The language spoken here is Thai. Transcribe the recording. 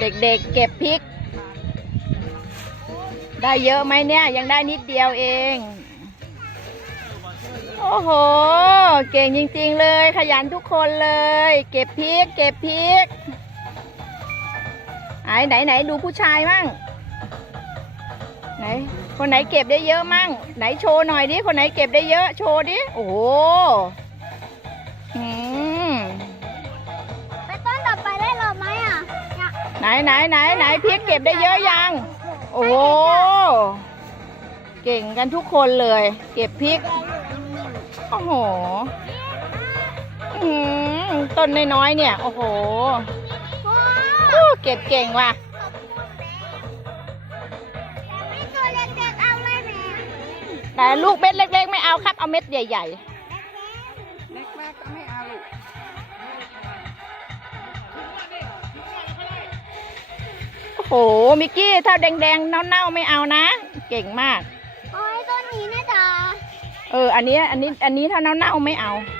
เด็กๆเก็บพริก ได้เยอะไหมเนี่ย ยังได้นิดเดียวเอง โอ้โห เก่งจริงๆเลย ขยันทุกคนเลย เก็บพริก เก็บพริกไหนไหนไหนดูผู้ชายมั่งไหนคนไหนเก็บได้เยอะมั่ง ไหนโชว์หน่อยดิคนไหนเก็บได้เยอะโชว์ดิโอ้โห ไหนไหนไหนไหนพริกเก็บได้เยอะยัง โอ้โหเก่งกันทุกคนเลย เก็บพริก โอ้โหอื้อหือต้นน้อยๆเนี่ย โอ้โหเก็บเก่งว่ะแต่ลูกเม็ดเล็ก ๆ ไม่เอาครับ เอาเม็ดใหญ่เล็กมากก็ไม่เอา โอ้โหมิกกี้ถ้าแดงๆเน่าๆไม่เอานะ เก่งมากเอาไอ้ต้นนี้นะจ๊ะ เออ อันนี้ อันนี้ อันนี้ถ้าเน่าๆไม่เอาแ